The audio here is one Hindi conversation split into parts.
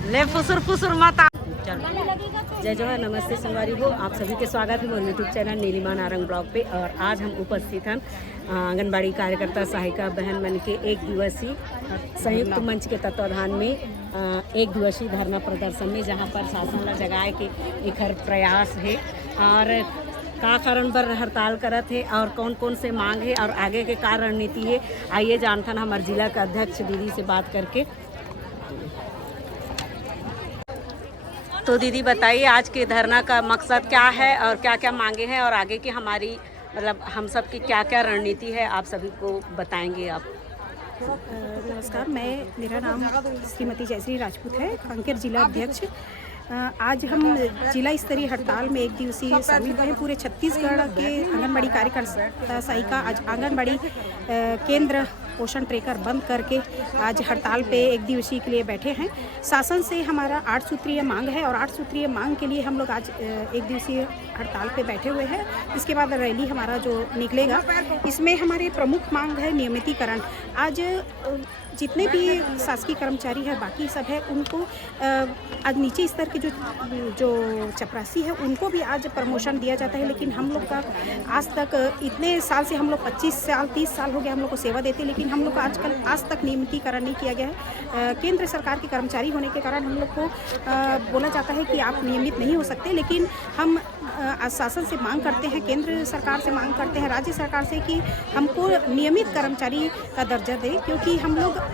ले फुसुर फुसुर मत आ। जय जवाहर, नमस्ते संगवारी हो, आप सभी के स्वागत है मेरे YouTube channel Neelima Narang blog पे। और आज हम उपस्थित हैं आंगनबाड़ी कार्यकर्ता सहायिका बहन मन के एक दिवसीय संयुक्त मंच के तत्वाधान में एक दिवसीय धरना प्रदर्शन में, जहां पर शासन ला जगाए के एक हर प्रयास है और का कारण पर हड़ताल करत है और कौन कौन से मांग है और आगे के का रणनीति है। आइए जानते हैं हमारे जिला का अध्यक्ष दीदी से बात करके। तो दीदी बताइए, आज के धरना का मकसद क्या है और क्या क्या मांगे हैं और आगे की हमारी मतलब हम सब की क्या क्या रणनीति है, आप सभी को बताएंगे आप। नमस्कार, मेरा नाम श्रीमती जयश्री राजपूत है, कांकेर जिला अध्यक्ष। आज हम जिला स्तरीय हड़ताल में एक दिवसीय शामिल हुए हैं। पूरे छत्तीसगढ़ के आंगनबाड़ी कार्यकर्ता सहायिका आज आंगनबाड़ी केंद्र पोषण ट्रेकर बंद करके आज हड़ताल पे एक दिवसीय के लिए बैठे हैं। शासन से हमारा 8 सूत्रीय मांग है और 8 सूत्रीय मांग के लिए हम लोग आज एक दिवसीय हड़ताल पे बैठे हुए हैं। इसके बाद रैली हमारा जो निकलेगा, इसमें हमारे प्रमुख मांग है नियमितीकरण। आज जितने भी शासकीय कर्मचारी है, बाकी सब है, उनको आज नीचे स्तर के जो चपरासी है उनको भी आज प्रमोशन दिया जाता है। लेकिन हम लोग का आज तक इतने साल से हम लोग 25 साल 30 साल हो गए हम लोग को सेवा देते, लेकिन हम लोग को आजकल आज तक नियमितीकरण नहीं किया गया है। केंद्र सरकार के कर्मचारी होने के कारण हम लोग को बोला जाता है कि आप नियमित नहीं हो सकते। लेकिन हम शासन से मांग करते हैं, केंद्र सरकार से मांग करते हैं, राज्य सरकार से कि हमको नियमित कर्मचारी का दर्जा दे, क्योंकि हम लोग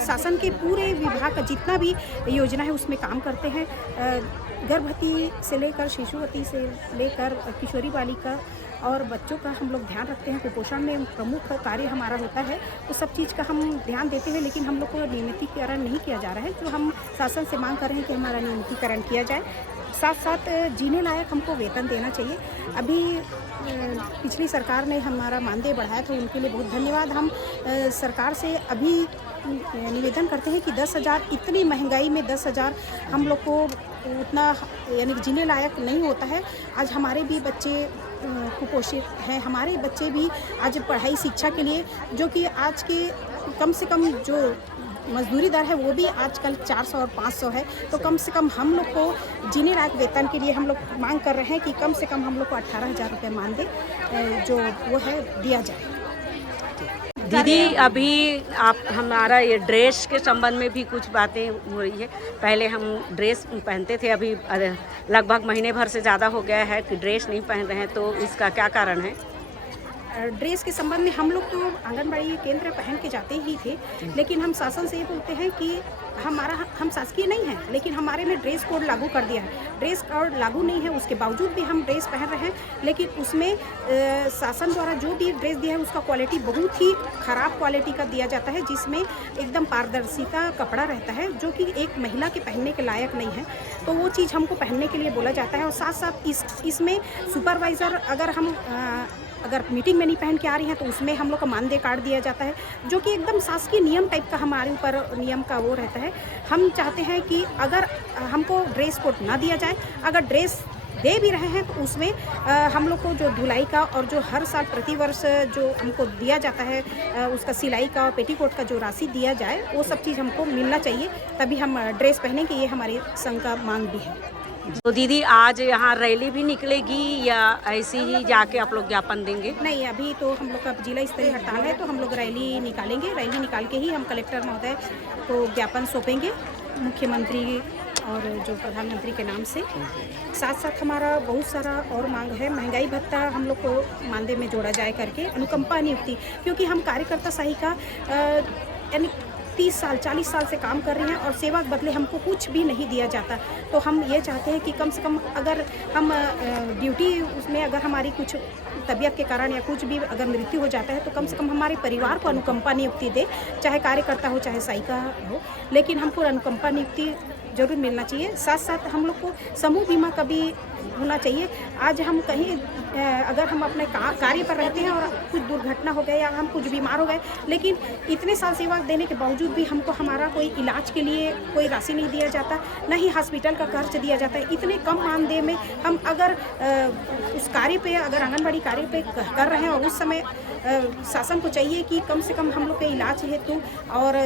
शासन के पूरे विभाग का जितना भी योजना है उसमें काम करते हैं। गर्भवती से लेकर शिशुवती से लेकर किशोरी बालिका और बच्चों का हम लोग ध्यान रखते हैं। कुपोषण में प्रमुख कार्य हमारा होता है, तो सब चीज़ का हम ध्यान देते हैं, लेकिन हम लोग को नियमितीकरण नहीं किया जा रहा है। तो हम शासन से मांग कर रहे हैं कि हमारा नियमितीकरण किया जाए। साथ साथ जीने लायक हमको वेतन देना चाहिए। अभी पिछली सरकार ने हमारा मानदेय बढ़ाया था, उनके लिए बहुत धन्यवाद। हम सरकार से अभी निवेदन करते हैं कि 10,000, इतनी महंगाई में 10,000 हम लोग को उतना यानी जीने लायक नहीं होता है। आज हमारे भी बच्चे कुपोषित हैं, हमारे बच्चे भी आज पढ़ाई शिक्षा के लिए, जो कि आज के कम से कम जो मजदूरी दर है वो भी आजकल 400 और 500 है। तो कम से कम हम लोग को जीने लायक वेतन के लिए हम लोग मांग कर रहे हैं कि कम से कम हम लोग को 18,000 रुपये मानदेय जो वो है दिया जाए। दीदी, अभी आप हमारा ये ड्रेस के संबंध में भी कुछ बातें हो रही है। पहले हम ड्रेस पहनते थे, अभी लगभग महीने भर से ज़्यादा हो गया है कि ड्रेस नहीं पहन रहे हैं, तो इसका क्या कारण है? ड्रेस के संबंध में हम लोग तो आंगनबाड़ी केंद्र पहन के जाते ही थे, लेकिन हम शासन से ये बोलते हैं कि हम शासकीय नहीं हैं, लेकिन हमारे में ड्रेस कोड लागू कर दिया है। ड्रेस कोड लागू नहीं है, उसके बावजूद भी हम ड्रेस पहन रहे हैं, लेकिन उसमें शासन द्वारा जो भी ड्रेस दिया है उसका क्वालिटी बहुत ही ख़राब क्वालिटी का दिया जाता है, जिसमें एकदम पारदर्शिता कपड़ा रहता है, जो कि एक महिला के पहनने के लायक नहीं है। तो वो चीज़ हमको पहनने के लिए बोला जाता है। और साथ साथ इसमें सुपरवाइज़र अगर मीटिंग में नहीं पहन के आ रही हैं तो उसमें हम लोग का मानदेय काट दिया जाता है, जो कि एकदम शासकीय नियम टाइप का हमारे ऊपर नियम का वो रहता है। हम चाहते हैं कि अगर हमको ड्रेस कोड ना दिया जाए, अगर ड्रेस दे भी रहे हैं तो उसमें हम लोग को जो धुलाई का और जो हर साल प्रतिवर्ष जो हमको दिया जाता है उसका सिलाई का और पेटीकोट का जो राशि दिया जाए, वो सब चीज़ हमको मिलना चाहिए, तभी हम ड्रेस पहनेंगे। ये हमारे संघ का मांग भी है। तो दीदी, आज यहाँ रैली भी निकलेगी या ऐसे ही जाके आप लोग ज्ञापन देंगे? नहीं, अभी तो हम लोग का जिला स्तरीय हड़ताल है, तो हम लोग रैली निकालेंगे। रैली निकाल के ही हम कलेक्टर महोदय को ज्ञापन सौंपेंगे, मुख्यमंत्री और जो प्रधानमंत्री के नाम से। साथ साथ हमारा बहुत सारा और मांग है। महंगाई भत्ता हम लोग को मानदेय में जोड़ा जाए करके, अनुकंपा नियुक्ति, क्योंकि हम कार्यकर्ता सहायिका यानी 30 साल 40 साल से काम कर रहे हैं और सेवा के बदले हमको कुछ भी नहीं दिया जाता। तो हम ये चाहते हैं कि कम से कम अगर हम ड्यूटी उसमें अगर हमारी कुछ तबीयत के कारण या कुछ भी अगर मृत्यु हो जाता है, तो कम से कम हमारे परिवार को अनुकंपा नियुक्ति दे, चाहे कार्यकर्ता हो चाहे सहायिका हो, लेकिन हमको अनुकंपा नियुक्ति जरूर मिलना चाहिए। साथ साथ हम लोग को समूह बीमा का भी होना चाहिए। आज हम कहीं अगर हम अपने कार्य पर रहते हैं और कुछ दुर्घटना हो गया या हम कुछ बीमार हो गए, लेकिन इतने साल सेवा देने के बावजूद भी हमको हमारा कोई इलाज के लिए कोई राशि नहीं दिया जाता, न ही हॉस्पिटल का खर्च दिया जाता है। इतने कम मानदेय में हम अगर उस कार्य पे, अगर आंगनबाड़ी कार्य पे कर रहे हैं और उस समय शासन को चाहिए कि कम से कम हम लोग के इलाज हेतु और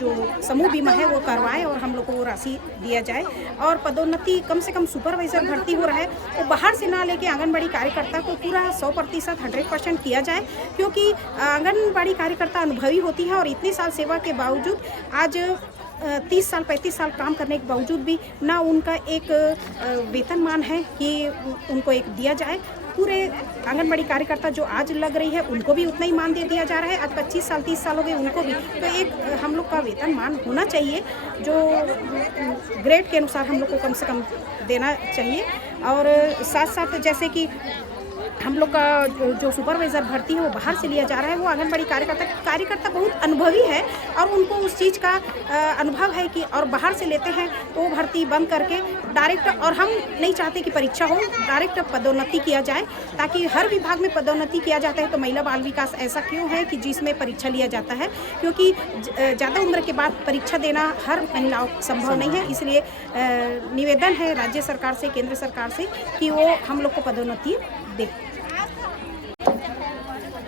जो समूह बीमा है वो करवाएं और हम लोग को वो राशि दिया जाए। और पदोन्नति कम से कम सुपरवाइज़र भर्ती हो रहा है तो बाहर से ना लेके आंगनबाड़ी कार्यकर्ता को पूरा 100% 100% किया जाए, क्योंकि आंगनबाड़ी कार्यकर्ता अनुभवी होती है और इतने साल सेवा के बावजूद आज 30 साल 35 साल काम करने के बावजूद भी ना उनका एक वेतनमान है कि उनको एक दिया जाए। पूरे आंगनबाड़ी कार्यकर्ता जो आज लग रही है उनको भी उतना ही मान दे दिया जा रहा है। आज 25 साल 30 साल हो गए उनको भी, तो एक हम लोग का वेतनमान होना चाहिए जो ग्रेड के अनुसार हम लोग को कम से कम देना चाहिए। और साथ साथ जैसे कि हम लोग का जो सुपरवाइज़र भर्ती है वो बाहर से लिया जा रहा है, वो आंगनबाड़ी कार्यकर्ता बहुत अनुभवी है और उनको उस चीज़ का अनुभव है कि और बाहर से लेते हैं तो वो भर्ती बंद करके डायरेक्ट, और हम नहीं चाहते कि परीक्षा हो, डायरेक्ट पदोन्नति किया जाए, ताकि हर विभाग में पदोन्नति किया जाता है। तो महिला बाल विकास ऐसा क्यों है कि जिसमें परीक्षा लिया जाता है, क्योंकि ज़्यादा उम्र के बाद परीक्षा देना हर महिलाओं संभव नहीं है। इसलिए निवेदन है राज्य सरकार से, केंद्र सरकार से कि वो हम लोग को पदोन्नति दे।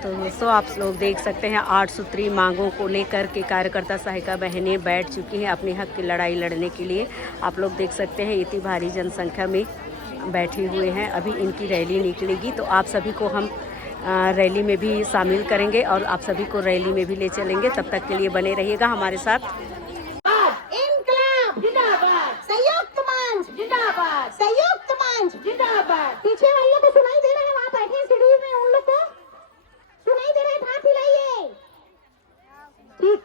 तो दोस्तों आप लोग देख सकते हैं 8 सूत्री मांगों को लेकर के कार्यकर्ता सहायिका बहनें बैठ चुकी हैं अपने हक की लड़ाई लड़ने के लिए। आप लोग देख सकते हैं इतनी भारी जनसंख्या में बैठे हुए हैं। अभी इनकी रैली निकलेगी तो आप सभी को हम रैली में भी शामिल करेंगे और आप सभी को रैली में भी ले चलेंगे। तब तक के लिए बने रहिएगा हमारे साथ। संयुक्त मंच जिंदाबाद, संयुक्त मंच जिंदाबाद। पीछे वाले को सुनाई दे रहा है, वहाँ बैठे हैं सीढ़ी में, उन लोग को सुनाई दे रहा है, हाथ हिलाइए। ठीक,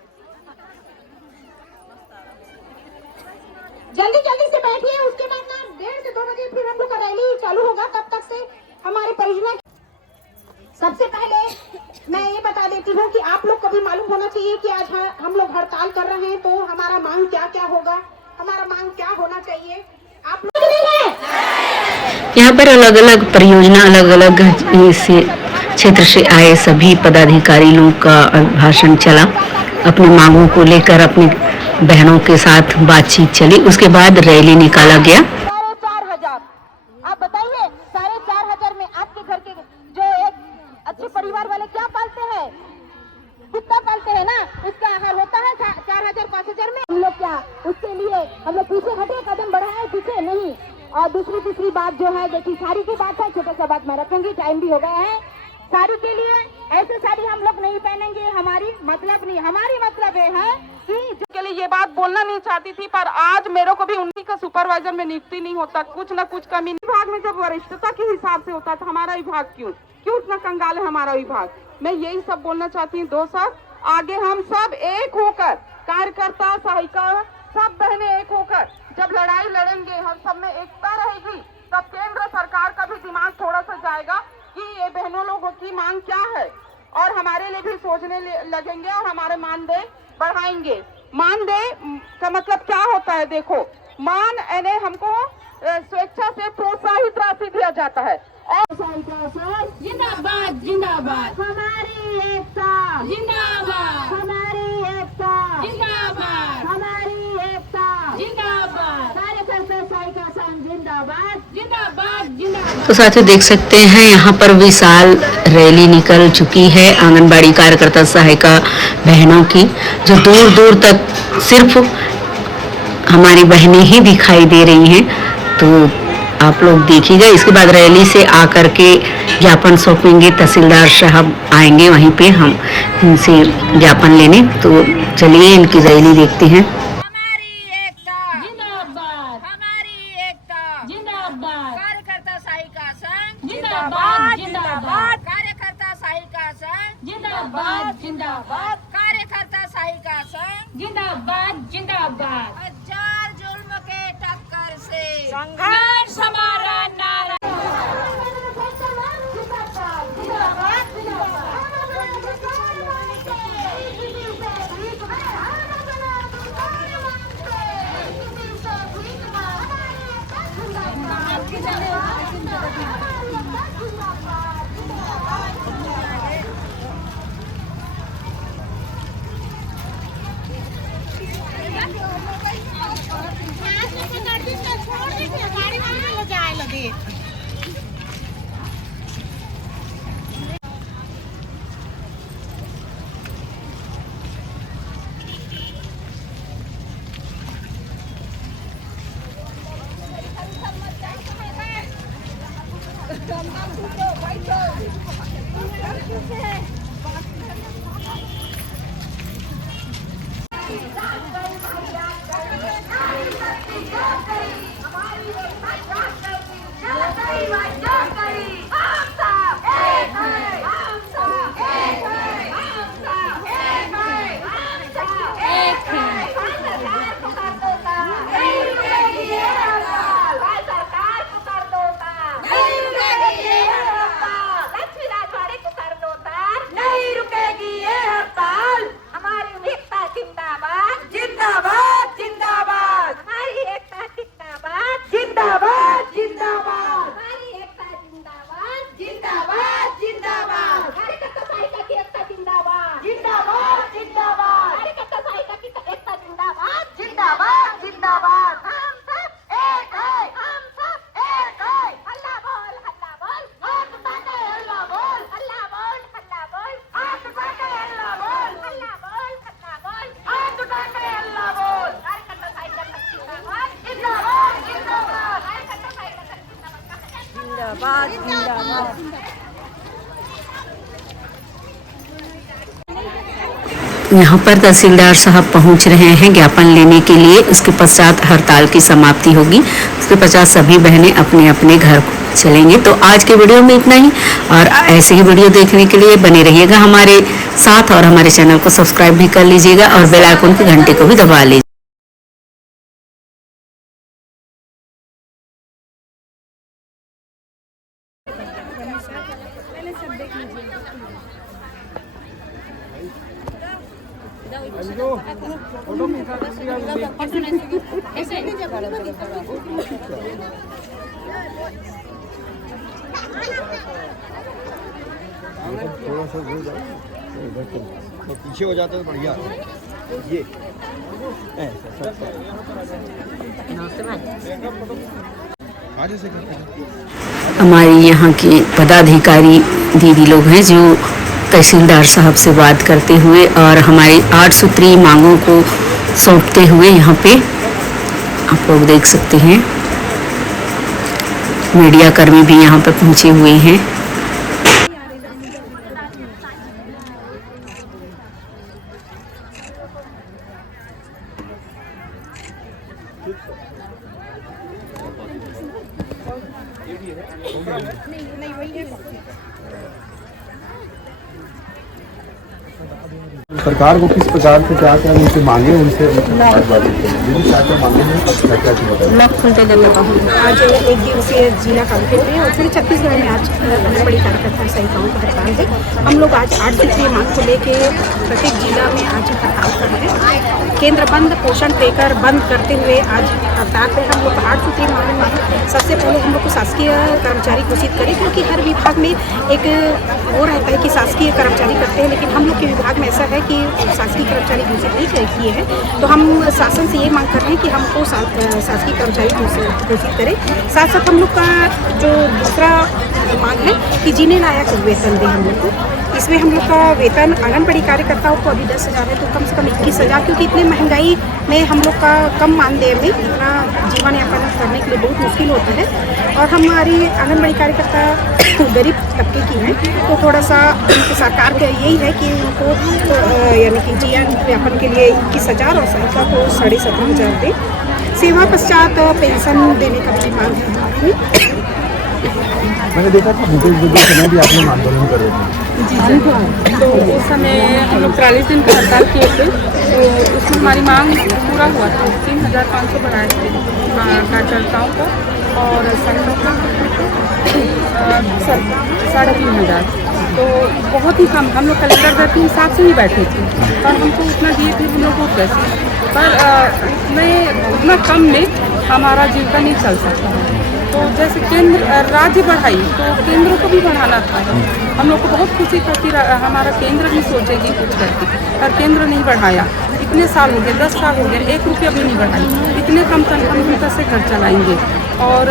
जल्दी जल्दी से बैठिए। उसके बाद ना 1:30 से 2 बजे फिर हम लोग का रैली चालू होगा। तब तक से हमारे परियोजना, सबसे पहले मैं ये बता देती हूँ कि आप लोग को भी मालूम होना चाहिए कि आज हम लोग हड़ताल कर रहे हैं तो हमारा मांग क्या क्या होगा, हमारा मांग क्या होना चाहिए। आप लोग यहाँ पर अलग अलग परियोजना, अलग अलग क्षेत्र से आए सभी पदाधिकारी लोगों का भाषण चला। अपनी मांगों को लेकर अपनी बहनों के साथ बातचीत चली, उसके बाद रैली निकाला गया। 4,500, आप बताइए 4,500 में आपके घर के जो एक अच्छे परिवार वाले क्या पालते हैं, कुत्ता पालते हैं ना, उसका आहार होता है 4,000-5,000 में। हम लोग क्या उसके लिए हम लोग पीछे हटे, कदम बढ़ाए पीछे नहीं। और दूसरी बात जो है, देखिए साड़ी की बात है, छोटा सा बात मैं रखूंगी, टाइम भी हो गया है। साड़ी के लिए ऐसे साड़ी हम लोग नहीं पहनेंगे, हमारी मतलब नहीं, हमारी मतलब ये है कि के लिए ये बात बोलना नहीं चाहती थी, पर आज मेरे को भी उन्हीं का सुपरवाइजर में नियुक्ति नहीं होता, कुछ न कुछ कमी। विभाग में जब वरिष्ठता के हिसाब से होता था, हमारा विभाग क्यों इतना कंगाल है हमारा विभाग। मैं यही सब बोलना चाहती हूँ। दोस्तों आगे हम सब एक होकर, कार्यकर्ता सहायिका सब बहनें एक होकर जब लड़ाई लड़ेंगे, हम सब में एकता रहेगी, तब केंद्र सरकार का भी दिमाग थोड़ा सा जाएगा कि ये बहनों लोगों की मांग क्या है, और हमारे लिए भी सोचने लगेंगे और हमारे मानदेय बढ़ाएंगे। मानदेय का मतलब क्या होता है? देखो, मान यानी हमको स्वेच्छा से प्रोत्साहित राशि दिया जाता है। और जिंदाबाद जिंदाबाद, हमारी एकता जिंदाबाद, हमारी एकता जिंदाबाद, हमारी एकता जिंदाबाद, कार्यकर्ता सहायिका संघ जिंदाबाद जिंदाबाद जिंदाबाद। तो साथियों देख सकते हैं यहाँ पर विशाल रैली निकल चुकी है आंगनबाड़ी कार्यकर्ता सहायिका बहनों की, जो दूर दूर तक सिर्फ हमारी बहनें ही दिखाई दे रही हैं। तो आप लोग देखिएगा। इसके बाद रैली से आकर के ज्ञापन सौंपेंगे, तहसीलदार साहब आएंगे, वहीं पे हम इनसे ज्ञापन लेने। तो चलिए इनकी रैली देखते हैं। हमारी एकता जिंदाबाद, हमारी एकता जिंदाबाद, कार्यकर्ता सहायिका संघ जिंदाबाद जिंदाबाद, कार्यकर्ता सहायिका संघ जिंदाबाद जिंदाबाद, कार्यकर्ता सहायिका संघ जिंदाबाद जिंदाबाद। हजार जुल्म के टक्कर से संघर्ष हमारा नारा। जिंदाबाद जिंदाबाद। यहाँ पर तहसीलदार साहब पहुँच रहे हैं ज्ञापन लेने के लिए। उसके पश्चात हड़ताल की समाप्ति होगी। उसके पश्चात सभी बहनें अपने अपने घर चलेंगे। तो आज के वीडियो में इतना ही, और ऐसे ही वीडियो देखने के लिए बने रहिएगा हमारे साथ, और हमारे चैनल को सब्सक्राइब भी कर लीजिएगा और बेल आइकन की घंटे को भी दबा लीजिए। थोड़ा सा पीछे हो जाता है तो बढ़िया। ये हमारे यहाँ के पदाधिकारी दीदी लोग हैं जो तहसीलदार साहब से बात करते हुए और हमारी 8 सूत्री मांगों को सौंपते हुए यहाँ पे आप लोग देख सकते हैं। मीडिया कर्मी भी यहाँ पे पहुँचे हुए हैं। सरकार को किस प्रकार से क्या क्या उनसे मांगे, उनसे आज एक दिवसीय जिला कांकेर में और पूरे छत्तीसगढ़ में आज आंगनबाड़ी कार्यकर्ता सहायिकाओं का हड़ताल है। हम लोग आज 8 सूत्रीय मांग को लेके प्रत्येक जिला में आज हड़ताल कर रहे हैं। केंद्र बंद, पोषण ट्रेकर बंद करते हुए आज हड़ताल पे हम लोग 8 सूत्रीय मांग में सबसे पहले हम लोग को शासकीय कर्मचारी घोषित करें, क्योंकि हर विभाग में एक वो रहता है कि शासकीय कर्मचारी करते हैं, लेकिन हम लोग के विभाग में ऐसा है कि शासकीय कर्मचारी घोषित नहीं किए हैं। तो हम शासन से ये मांग कर रहे हैं कि हमको शासकीय कर्मचारी घोषित करें। साथ साथ हम लोग का जो दूसरा मांग है कि जीने लायक वेतन दें हम लोग को। इसमें हम लोग का वेतन आंगनबाड़ी कार्यकर्ताओं को अभी 10,000 है, तो कम से कम 21,000, क्योंकि इतने महंगाई में हम लोग का कम मानदेय में इतना जीवन यापन करने के लिए बहुत मुश्किल होता है। और हमारी आंगनबाड़ी कार्यकर्ता गरीब तबके की हैं, तो थोड़ा सा सरकार का यही है कि उनको यानी कि जीवन यापन के लिए 21,000 और सहायता को 17,500 दें। सेवा पश्चात पेंशन देने का भी मांग है हमारी। मैंने देखा था भूपेश समय भी आपने आंदोलन कर रहे थे। जी, तो उस समय हम लोग 43 दिन का हड़ताल किए थे, तो उसमें हमारी मांग पूरा हुआ था। 3,500 बढ़ाए थे कार्यकर्ताओं को और संघों को 3,500। तो बहुत ही कम, हम लोग कलेक्टर दर के हिसाब से ही बैठे थे और हमको उतना दिए थे हम लोग को कैसे, पर उतना कम में हमारा जीविका नहीं चल सकता है। तो जैसे केंद्र राज्य बढ़ाई तो केंद्र को भी बढ़ाना था। हम लोग को बहुत खुशी था कि हमारा केंद्र भी सोचेगी कुछ करके, पर केंद्र नहीं बढ़ाया। इतने साल हो गए, 10 साल हो गए, 1 रुपया भी नहीं बढ़ाई। इतने कम तनख्वाह से घर चलाएंगे और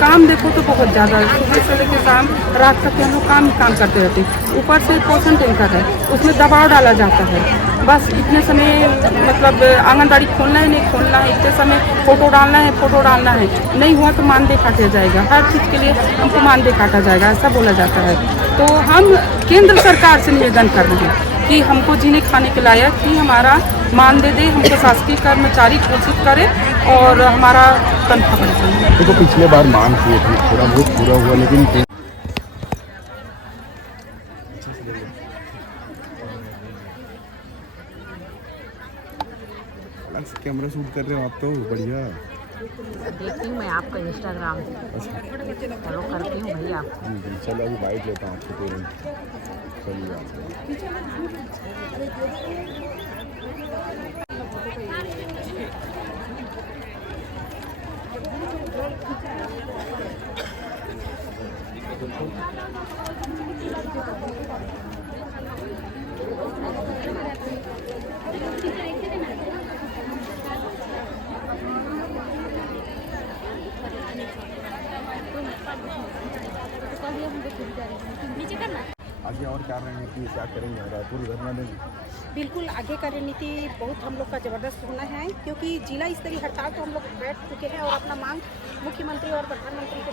काम देखो तो बहुत ज़्यादा, सुबह से लेकर शाम रात तक हम लोग काम ही काम करते रहते। ऊपर से पोषण टैंकर है, उसमें दबाव डाला जाता है। बस इतने समय मतलब आंगनबाड़ी खोलना है, नहीं खोलना है, इतने समय फ़ोटो डालना है, फ़ोटो डालना है, नहीं हुआ तो मानदेय काटा जाएगा। हर चीज़ के लिए हमको मानदेय काटा जाएगा, ऐसा बोला जाता है। तो हम केंद्र सरकार से निवेदन कर रहे हैं कि हमको जीने खाने के लायक ही हमारा मानदेय दे, हमको शासकीय कर्मचारी घोषित करे और हमारा तनख्वाह बढ़ जाए। देखो पिछले बार मांग किए थे, थोड़ा बहुत पूरा हुआ, लेकिन कैमरा शूट कर रहे हो आप तो बढ़िया। देखती हूँ मैं आपका इंस्टाग्राम फॉलो करती हूँ भैया। चलो अभी बाइक लेता हूँ आपके तुरंत। चलिए आगे और क्या रणनीति क्या करेंगे, रायपुर धरना देंगे? बिल्कुल आगे का रणनीति बहुत हम लोग का ज़बरदस्त होना है, क्योंकि जिला स्तरीय हड़ताल तो हम लोग बैठ चुके हैं और अपना मांग मुख्यमंत्री और प्रधानमंत्री को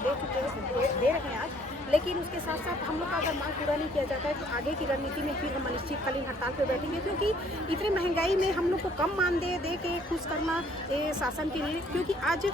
दे रहे हैं आज। लेकिन उसके साथ साथ हम लोग का अगर मांग पूरा नहीं किया जाता है तो आगे की रणनीति में फिर हम अनिश्चितकालीन हड़ताल पर बैठेंगे, क्योंकि इतनी महंगाई में हम लोग को कम मानदेय दे के खुश करना शासन के लिए, क्योंकि आज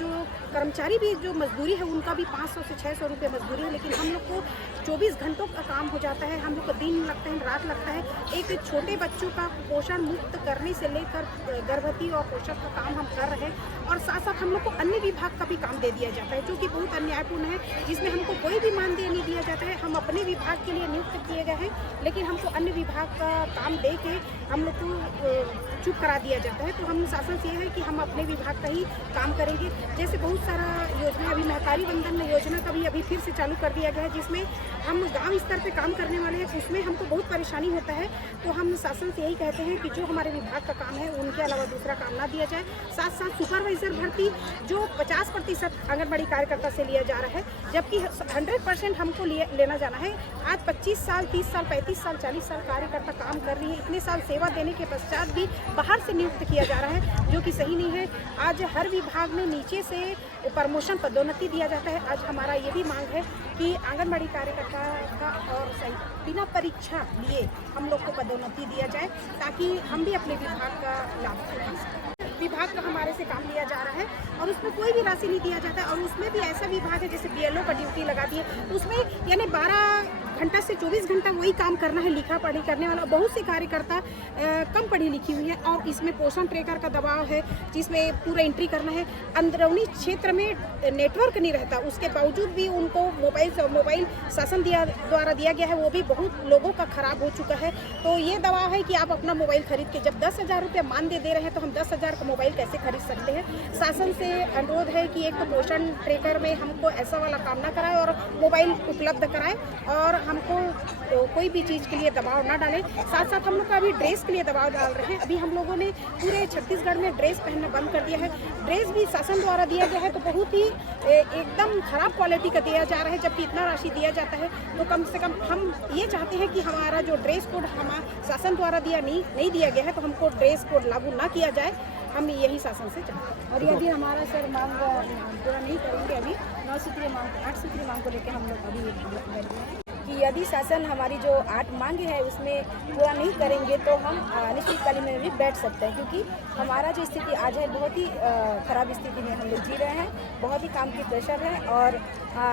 जो कर्मचारी भी जो मजदूरी है उनका भी 500 से 600 रुपये मजदूरी है, लेकिन हम लोग को 24 घंटों का काम हो जाता है, हम लोग को दिन लगता है रात लगता है। एक छोटे बच्चों का पोषण मुक्त करने से लेकर गर्भवती और पोषण का काम हम कर रहे हैं, और साथ साथ हम लोग को अन्य विभाग का भी काम दे दिया जाता है, जो कि बहुत अन्यायपूर्ण है, जिसमें हमको कोई भी मानदेय नहीं दिया जाता है। हम अपने विभाग के लिए नियुक्त किए गए हैं, लेकिन हमको अन्य विभाग का काम दे के हम लोग को चुप करा दिया जाता है। तो हम शासन से ये है कि हम अपने विभाग का ही काम करेंगे। जैसे बहुत सारा योजना, अभी महतारी वंदन योजना का भी अभी फिर से चालू कर दिया गया है, जिसमें हम गांव स्तर पे काम करने वाले हैं, उसमें हमको बहुत परेशानी होता है। तो हम शासन से यही कहते हैं कि जो हमारे विभाग का काम है उनके अलावा दूसरा काम ना दिया जाए। साथ साथ सुपरवाइजर भर्ती जो 50% आंगनबाड़ी कार्यकर्ता से लिया जा रहा है, जबकि 100% हमको लेना जाना है। आज 25 साल 30 साल 35 साल 40 साल कार्यकर्ता काम कर रही है, इतने साल सेवा देने के पश्चात भी बाहर से नियुक्त किया जा रहा है, जो कि सही नहीं है। आज हर विभाग में नीचे से प्रमोशन पदोन्नति दिया जाता है। आज हमारा ये भी मांग है कि आंगनबाड़ी कार्यकर्ता का और बिना परीक्षा लिए हम लोग को पदोन्नति दिया जाए, ताकि हम भी अपने विभाग का लाभ उठा सकें। विभाग का हमारे से काम लिया जा रहा है और उसमें कोई भी राशि नहीं दिया जाता है, और उसमें भी ऐसा विभाग है जैसे BLO का ड्यूटी लगा दिए, उसमें यानी 12 घंटा से 24 घंटा वही काम करना है, लिखा पढ़ी करने वाला। बहुत से कार्यकर्ता कम पढ़ी लिखी हुई है, और इसमें पोषण ट्रेकर का दबाव है, जिसमें पूरा एंट्री करना है। अंदरूनी क्षेत्र में नेटवर्क नहीं रहता, उसके बावजूद भी उनको मोबाइल शासन द्वारा दिया गया है, वो भी बहुत लोगों का खराब हो चुका है। तो ये दबाव है कि आप अपना मोबाइल खरीद के, जब 10,000 रुपये मानदेय दे रहे हैं तो हम 10,000 का मोबाइल कैसे खरीद सकते हैं। शासन से अनुरोध है कि एक तो पोषण ट्रेकर में हमको ऐसा वाला काम ना कराए और मोबाइल उपलब्ध कराए, और हमको कोई भी चीज़ के लिए दबाव ना डालें। साथ साथ हम लोग का अभी ड्रेस के लिए दबाव डाल रहे हैं। अभी हम लोगों ने पूरे छत्तीसगढ़ में ड्रेस पहनना बंद कर दिया है। ड्रेस भी शासन द्वारा दिया गया है तो बहुत ही एकदम खराब क्वालिटी का दिया जा रहा है, जबकि इतना राशि दिया जाता है। तो कम से कम हम ये चाहते हैं कि हमारा जो ड्रेस कोड हमारा शासन द्वारा नहीं दिया गया है, तो हमको ड्रेस कोड लागू ना किया जाए, हम यही शासन से चाहते हैं। और यदि हमारा सर मांग पूरा नहीं करेंगे, अभी 9 सूत्रीय मांग 8 सूत्रीय मांग को लेकर हम लोग अभी बैठे हैं कि यदि शासन हमारी जो 8 मांगे है उसमें पूरा नहीं करेंगे तो हम अनिश्चितकालीन में भी बैठ सकते हैं, क्योंकि हमारा जो स्थिति आज है बहुत ही ख़राब स्थिति में हम लोग जी रहे हैं। बहुत ही काम की प्रेशर है, और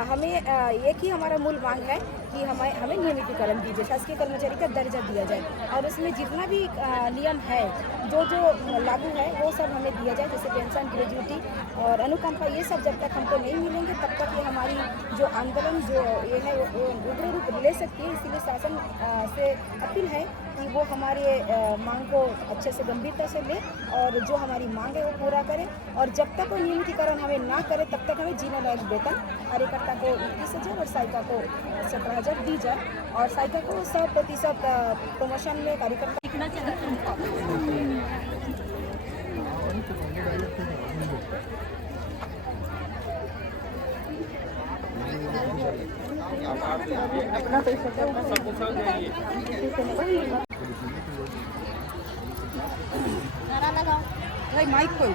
हमें एक ही हमारा मूल मांग है कि हमें नियमितीकरण दीजिए, शासकीय कर्मचारी का दर्जा दिया जाए, और उसमें जितना भी नियम है जो लागू है वो सब हमें दिया जाए, जैसे पेंशन, ग्रेजुटी और अनुकंपा। ये सब जब तक हमको नहीं मिलेंगे तब तक ये हमारी जो आंदोलन जो ये है वो उग्र रूप ले सकती है। इसलिए शासन से अपील है कि वो हमारे मांग को अच्छे से गंभीरता से ले, और जो हमारी मांग है वो पूरा करे, और जब तक वो नियमितीकरण हमें ना करे तब तक हमें जीने लायक वेतन कार्यकर्ता को 21,000 और सहायिका को 17,000 दी जाए, और सहायिका को 100% प्रमोशन में कार्यकर्ता लिखना चाहिए। अपना पैसा लगाओ माइक को